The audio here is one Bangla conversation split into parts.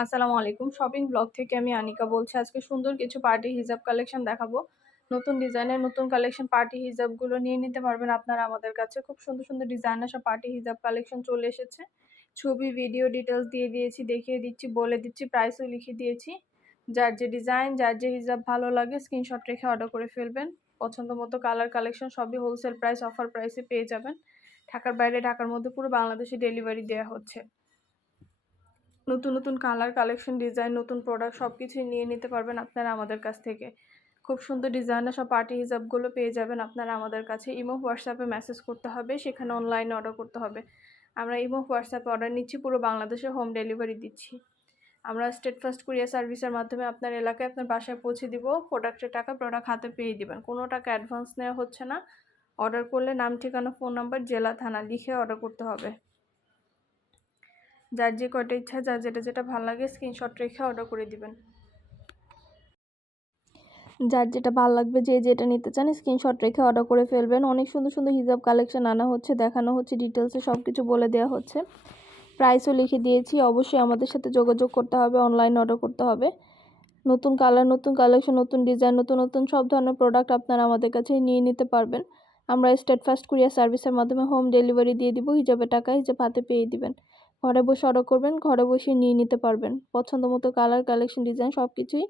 আসসালামু আলাইকুম। শপিং ব্লগ থেকে আমি আনিকা বলছি। আজকে সুন্দর কিছু পার্টি হিজাব কালেকশন দেখাবো। নতুন ডিজাইনের নতুন কালেকশন পার্টি হিজাবগুলো নিয়ে নিতে পারবেন আপনারা আমাদের কাছে। খুব সুন্দর, সুন্দর ডিজাইনের সব পার্টি হিজাব কালেকশন চলে এসেছে। ছবি, ভিডিও ডিটেইলস দিয়ে দিয়েছি, দেখিয়ে দিচ্ছি, বলে দিচ্ছি, প্রাইসও লিখে দিয়েছি। যার যে ডিজাইন, যার যে হিজাব ভালো লাগে স্ক্রিনশট রেখে অর্ডার করে ফেলবেন। পছন্দ মতো কালার কালেকশন সবই হোলসেল প্রাইস, অফার প্রাইসে পেয়ে যাবেন। ঢাকার বাইরে, ঢাকার মধ্যে পুরো বাংলাদেশে ডেলিভারি দেওয়া হচ্ছে। নতুন নতুন কালার কালেকশন, ডিজাইন, নতুন প্রোডাক্ট সবকিছুই নিয়ে নিতে পারবেন আপনারা আমাদের কাছ থেকে। খুব সুন্দর ডিজাইনের সব পার্টি হিজাবগুলো পেয়ে যাবেন আপনারা আমাদের কাছে। ইমো হোয়াটসঅ্যাপে মেসেজ করতে হবে, সেখানে অনলাইনে অর্ডার করতে হবে। আমরা ইমো হোয়াটসঅ্যাপে অর্ডার নিচ্ছি, পুরো বাংলাদেশে হোম ডেলিভারি দিচ্ছি। আমরা স্টেট ফার্স্ট কুরিয়ার সার্ভিসের মাধ্যমে আপনার এলাকায় আপনার বাসায় পৌঁছে দিব। প্রোডাক্টের টাকা প্রোডাক্ট হাতে পেয়ে দিবেন, কোনো টাকা অ্যাডভান্স নেওয়া হচ্ছে না। অর্ডার করলে নাম, ঠিকানা, ফোন নাম্বার, জেলা, থানা লিখে অর্ডার করতে হবে। যার যে কয়টা ইচ্ছা, যার যেটা যেটা ভালো লাগে স্ক্রিনশট রেখে অর্ডার করে দিবেন। যার যেটা ভালো লাগবে, যে যেটা নিতে চান স্ক্রিনশট রেখে অর্ডার করে ফেলবেন। অনেক সুন্দর সুন্দর হিজাব কালেকশন আনা হচ্ছে, দেখানো হচ্ছে, ডিটেলসে সব কিছু বলে দেওয়া হচ্ছে, প্রাইসও লিখে দিয়েছি। অবশ্যই আমাদের সাথে যোগাযোগ করতে হবে, অনলাইন অর্ডার করতে হবে। নতুন কালার, নতুন কালেকশন, নতুন ডিজাইন, নতুন নতুন সব ধরনের প্রোডাক্ট আপনারা আমাদের কাছে নিয়ে নিতে পারবেন। আমরা স্টেট ফার্স্ট কুরিয়ার সার্ভিসের মাধ্যমে হোম ডেলিভারি দিয়ে দিব। হিজাবের টাকা হিজাব হাতে পেয়ে দিবেন। ঘরে বসে অর্ডার করবেন, ঘরে বসে নিয়ে নিতে পারবেন। পছন্দ মতো কালার কালেকশন, ডিজাইন সব কিছুই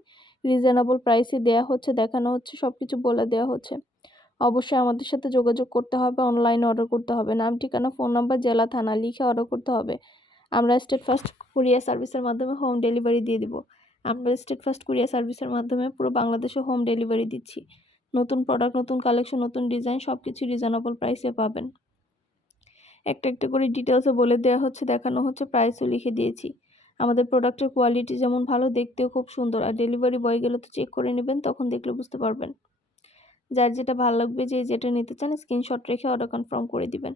রিজনেবল প্রাইসে দেওয়া হচ্ছে, দেখানো হচ্ছে, সব কিছু বলে দেওয়া হচ্ছে। অবশ্যই আমাদের সাথে যোগাযোগ করতে হবে, অনলাইনে অর্ডার করতে হবে। নাম, ঠিকানা, ফোন নাম্বার, জেলা, থানা লিখে অর্ডার করতে হবে। আমরা স্টেট ফার্স্ট কুরিয়ার সার্ভিসের মাধ্যমে হোম ডেলিভারি দিয়ে দিব। আমরা স্টেট ফার্স্ট কুরিয়ার সার্ভিসের মাধ্যমে পুরো বাংলাদেশে হোম ডেলিভারি দিচ্ছি। নতুন প্রোডাক্ট, নতুন কালেকশন, নতুন ডিজাইন সব কিছু রিজনেবল প্রাইসে পাবেন। একটা একটা করে ডিটেলসও বলে দেওয়া হচ্ছে, দেখানো হচ্ছে, প্রাইসও লিখে দিয়েছি। আমাদের প্রোডাক্টের কোয়ালিটি যেমন ভালো, দেখতেও খুব সুন্দর। আর ডেলিভারি বয় গেলে তো চেক করে নেবেন, তখন দেখলে বুঝতে পারবেন। যার যেটা ভালো লাগবে, যে যেটা নিতে চান স্ক্রিনশট রেখে অর্ডার কনফার্ম করে দিবেন।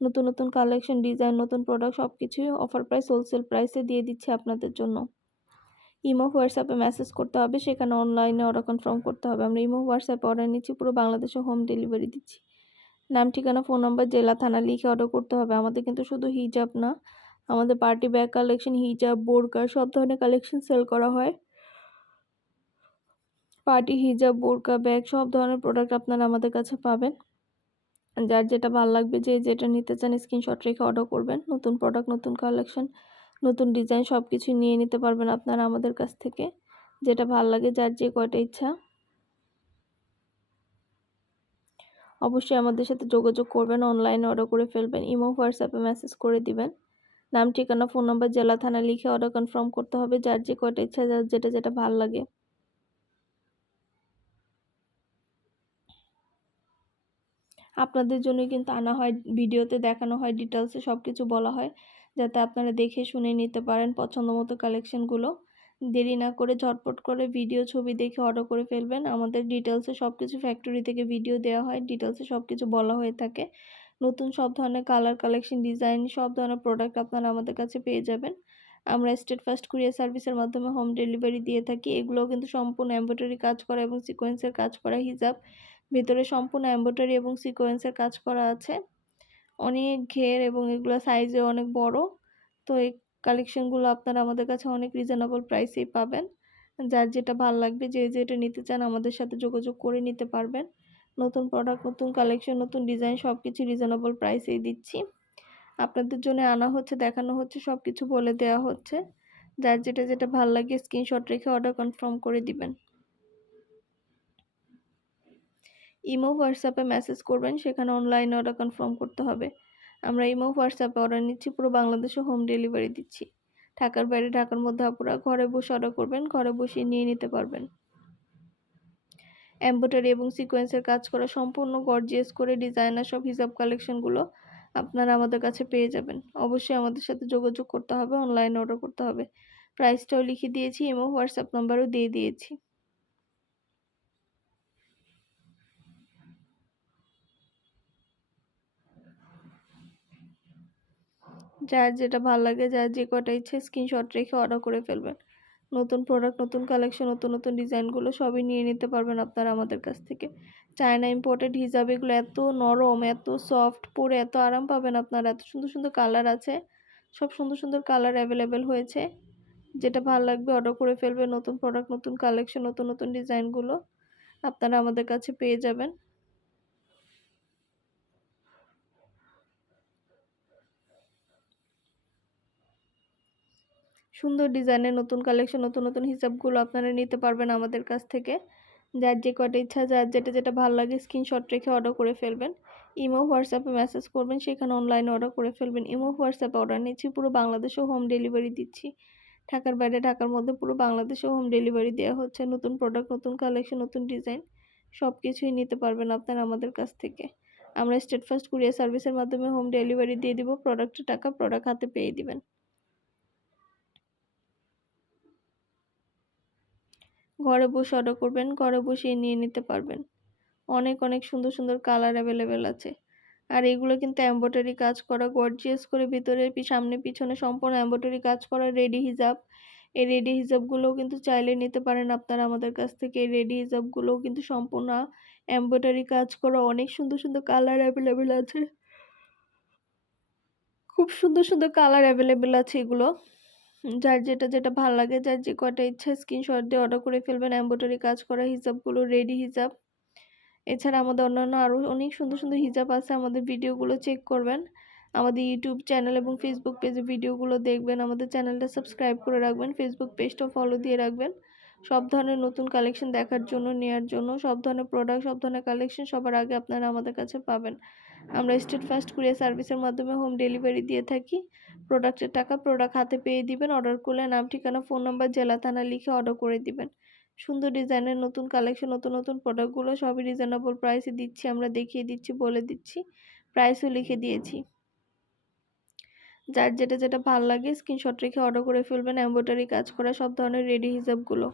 নতুন নতুন কালেকশন, ডিজাইন, নতুন প্রোডাক্ট সব কিছুই অফার প্রাইস, হোলসেল প্রাইসে দিয়ে দিচ্ছি আপনাদের জন্য। ইমো হোয়াটসঅ্যাপে মেসেজ করতে হবে, সেখানে অনলাইনে অর্ডার কনফার্ম করতে হবে। আমরা ইমো হোয়াটসঅ্যাপে অর্ডার নিচ্ছি, পুরো বাংলাদেশে হোম ডেলিভারি দিচ্ছি। নাম, ঠিকানা, ফোন নাম্বার, জেলা, থানা লিখে অর্ডার করতে হবে। আমাদের কিন্তু শুধু হিজাব না, আমাদের পার্টি ব্যাগ কালেকশন, হিজাব, বোরকা সব ধরনের কালেকশন সেল করা হয়। পার্টি হিজাব, বোরকা, ব্যাগ সব ধরনের প্রোডাক্ট আপনারা আমাদের কাছে পাবেন। যার যেটা ভালো লাগবে, যে যেটা নিতে চান স্ক্রিনশট রেখে অর্ডার করবেন। নতুন প্রোডাক্ট, নতুন কালেকশন, নতুন ডিজাইন সব কিছু নিয়ে নিতে পারবেন আপনারা আমাদের কাছ থেকে। যেটা ভালো লাগে, যার যে কয়টা ইচ্ছা অবশ্যই আমাদের সাথে যোগাযোগ করবেন, অনলাইনে অর্ডার করে ফেলবেন। ইমো হোয়াটসঅ্যাপে মেসেজ করে দিবেন। নাম, ঠিকানা, ফোন নাম্বার, জেলা, থানা লিখে অর্ডার কনফার্ম করতে হবে। যার যে কয়টা ইচ্ছা, যার যেটা যেটা ভালো লাগে। আপনাদের জন্যই কিন্তু আনা হয়, ভিডিওতে দেখানো হয়, ডিটেলসে সব কিছু বলা হয়, যাতে আপনারা দেখে শুনে নিতে পারেন পছন্দ মতো কালেকশনগুলো। দেরি না করে ঝটপট করে ভিডিও, ছবি দেখে অর্ডার করে ফেলবেন। আমাদের ডিটেলসে সব কিছু ফ্যাক্টরি থেকে ভিডিও দেওয়া হয়, ডিটেলসে সব কিছু বলা হয়ে থাকে। নতুন সব ধরনের কালার কালেকশন, ডিজাইন সব ধরনের প্রোডাক্ট আপনারা আমাদের কাছে পেয়ে যাবেন। আমরা স্টেট ফার্স্ট কুরিয়ার সার্ভিসের মাধ্যমে হোম ডেলিভারি দিয়ে থাকি। এগুলোও কিন্তু সম্পূর্ণ এমব্রয়ডারি কাজ করা এবং সিকোয়েন্সের কাজ করা হিজাব। ভেতরে সম্পূর্ণ এমব্রয়ডারি এবং সিকোয়েন্সের কাজ করা আছে। অনেক ঘের এবং এগুলো সাইজে অনেক বড়। তো এই কালেকশনগুলো আপনারা আমাদের কাছে অনেক রিজনেবল প্রাইসেই পাবেন। যার যেটা ভালো লাগবে, যে যেটা নিতে চান আমাদের সাথে যোগাযোগ করে নিতে পারবেন। নতুন প্রোডাক্ট, নতুন কালেকশন, নতুন ডিজাইন সব কিছু রিজনেবল প্রাইসেই দিচ্ছি। আপনাদের জন্য আনা হচ্ছে, দেখানো হচ্ছে, সব কিছু বলে দেওয়া হচ্ছে। যার যেটা যেটা ভালো লাগে স্ক্রিনশট রেখে অর্ডার কনফার্ম করে দিবেন। ইমো হোয়াটসঅ্যাপে মেসেজ করবেন, সেখানে অনলাইনে অর্ডার কনফার্ম করতে হবে। আমরা ইমো হোয়াটসঅ্যাপে অর্ডার নিচ্ছি, পুরো বাংলাদেশে হোম ডেলিভারি দিচ্ছি। ঢাকার বাইরে, ঢাকার মধ্যে আপুরা ঘরে বসে অর্ডার করবেন, ঘরে বসে নিয়ে নিতে পারবেন। এমব্রয়ডারি এবং সিকোয়েন্সের কাজ করা সম্পূর্ণ গর্জিয়াস করে ডিজাইনার সব হিজাব কালেকশনগুলো আপনারা আমাদের কাছে পেয়ে যাবেন। অবশ্যই আমাদের সাথে যোগাযোগ করতে হবে, অনলাইনে অর্ডার করতে হবে। প্রাইসটাও লিখে দিয়েছি, ইমো হোয়াটসঅ্যাপ নাম্বারও দিয়ে দিয়েছি। যার যেটা ভালো লাগে, যার যে কটা ইচ্ছে স্ক্রিনশট রেখে অর্ডার করে ফেলবেন। নতুন প্রোডাক্ট, নতুন কালেকশন, নতুন নতুন ডিজাইনগুলো সবই নিয়ে নিতে পারবেন আপনারা আমাদের কাছ থেকে। চায়না ইম্পোর্টেড হিজাব, এগুলো এত নরম, এত সফট, পরে এত আরাম পাবেন আপনারা। এত সুন্দর সুন্দর কালার আছে, সব সুন্দর সুন্দর কালার অ্যাভেলেবেল হয়েছে। যেটা ভালো লাগবে অর্ডার করে ফেলবেন। নতুন প্রোডাক্ট, নতুন কালেকশন, নতুন নতুন ডিজাইনগুলো আপনারা আমাদের কাছে পেয়ে যাবেন। সুন্দর ডিজাইনের নতুন কালেকশন, নতুন নতুন হিজাবগুলো আপনারা নিতে পারবেন আমাদের কাছ থেকে। যার যে কয়টা ইচ্ছা, যার যেটা ভালো লাগে স্ক্রিনশট রেখে অর্ডার করে ফেলবেন। ইমো, হোয়াটসঅ্যাপে মেসেজ করবেন, সেখানে অনলাইনে অর্ডার করে ফেলবেন। ইমো, হোয়াটসঅ্যাপে অর্ডার নিচ্ছি, পুরো বাংলাদেশেও হোম ডেলিভারি দিচ্ছি। ঢাকার বাইরে, ঢাকার মধ্যে পুরো বাংলাদেশেও হোম ডেলিভারি দেওয়া হচ্ছে। নতুন প্রোডাক্ট, নতুন কালেকশন, নতুন ডিজাইন সব কিছুই নিতে পারবেন আপনারা আমাদের কাছ থেকে। আমরা স্টেট ফার্স্ট কুরিয়ার সার্ভিসের মাধ্যমে হোম ডেলিভারি দিয়ে দিব। প্রোডাক্টের টাকা প্রোডাক্ট হাতে পেয়ে দিবেন। ঘরে বসে অর্ডার করবেন, ঘরে বসেই নিয়ে নিতে পারবেন। অনেক অনেক সুন্দর সুন্দর কালার অ্যাভেলেবেল আছে। আর এগুলো কিন্তু এমব্রয়ডারি কাজ করা, গর্জিয়াস করে ভিতরে সামনে পিছনে সম্পূর্ণ এমব্রয়ডারি কাজ করা রেডি হিজাব। এই রেডি হিজাবগুলোও কিন্তু চাইলে নিতে পারেন আপনারা আমাদের কাছ থেকে। এই রেডি হিজাবগুলোও কিন্তু সম্পূর্ণ এমব্রয়ডারি কাজ করা, অনেক সুন্দর সুন্দর কালার অ্যাভেলেবেল আছে। খুব সুন্দর সুন্দর কালার অ্যাভেলেবেল আছে এগুলো। যার যেটা ভাল লাগে, যার যে কয়টা ইচ্ছা স্ক্রিনশট দিয়ে অর্ডার করে ফেলবেন। এমব্রয়ডারি কাজ করা হিজাবগুলো, রেডি হিজাব। এছাড়া আমাদের অন্যান্য আরও অনেক সুন্দর সুন্দর হিজাব আছে। আমাদের ভিডিওগুলো চেক করবেন। আমাদের ইউটিউব চ্যানেল এবং ফেসবুক পেজে ভিডিওগুলো দেখবেন। আমাদের চ্যানেলটা সাবস্ক্রাইব করে রাখবেন। ফেসবুক পেজটাও ফলো দিয়ে রাখবেন। সব ধরনের নতুন কালেকশন দেখার জন্য, নেয়ার জন্য, সব ধরনের প্রোডাক্ট, সব ধরনের কালেকশন সবার আগে আপনারা আমাদের কাছে পাবেন। আমরা স্টেট ফার্স্ট কুরিয়ার সার্ভিসের মাধ্যমে হোম ডেলিভারি দিয়ে থাকি। প্রোডাক্টের টাকা প্রোডাক্ট হাতে পেয়ে দিবেন। অর্ডার করলে নাম, ঠিকানা, ফোন নাম্বার, জেলা, থানা লিখে অর্ডার করে দিবেন। সুন্দর ডিজাইনের নতুন কালেকশন, নতুন নতুন প্রোডাক্টগুলো সবই রিজনেবল প্রাইসে দিচ্ছি আমরা, দেখিয়ে দিচ্ছি, বলে দিচ্ছি, প্রাইসও লিখে দিয়েছি। যার যেটা ভাল লাগে স্ক্রিনশট রেখে অর্ডার করে ফেলবেন। এমব্রয়ডারি কাজ করা সব ধরনের রেডি হিজাবগুলো।